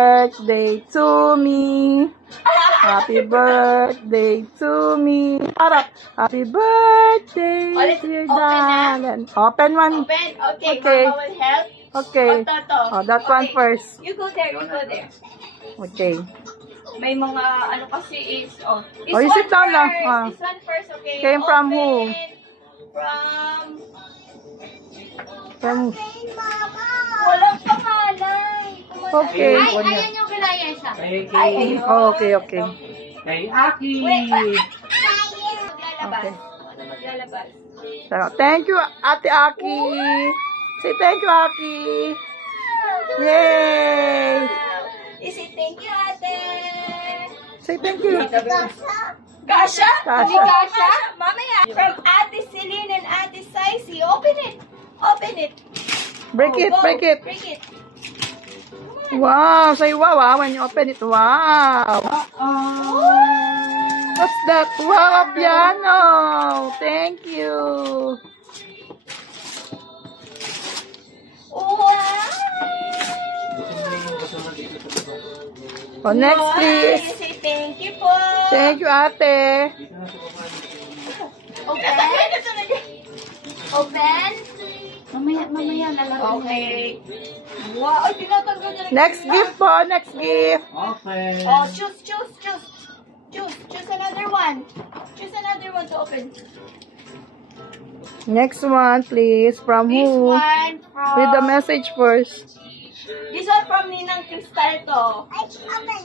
birthday to me. Happy birthday to me. Harap. Happy birthday, dear darling. Open one. Open? Okay. Okay. Mama will help. Okay. Toto. Oh, that one first. You go there. You go there. Okay. May mga ano kasi is this Oh, you one sit down first. lang. Ah. This one first, okay? Came from who? From walang pangalan. Okay. Ay, ayan yung kilaya siya. Okay, okay. Kay Aki. Maglalabas. Okay. Ano maglalabas? So, thank you, Ate Aki. Say thank you, Aki. Yay! Isi, thank you, ate. Say thank you. Gasha? Gasha. Hindi Gasha? Mamaya. From Ate Celine and Ate Saisi. Open it. Open it. Break it, Go. break it. Break it. Wow, say wow, when you open it. Wow. What's that? Wow, a piano. Thank you. Wow. Oh, next, Wow, please. you say thank you po. Thank you, Ate. Open. Open. Mamaya lalaro. Okay. Wow, ay tinatanggal niya. Next gift po, next gift. Open. Oh, choose another one. Choose another one to open. Next one, please. From This who? one from... With the message first. This one from Ninang Crystal to.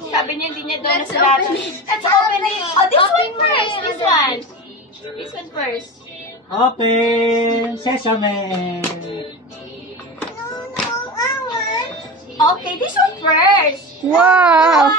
Sabi niya hindi niya doon nasulatan. Let's open it. Oh, this one first. This one. This one first. Open. Sesame. Okay, this one first. Wow.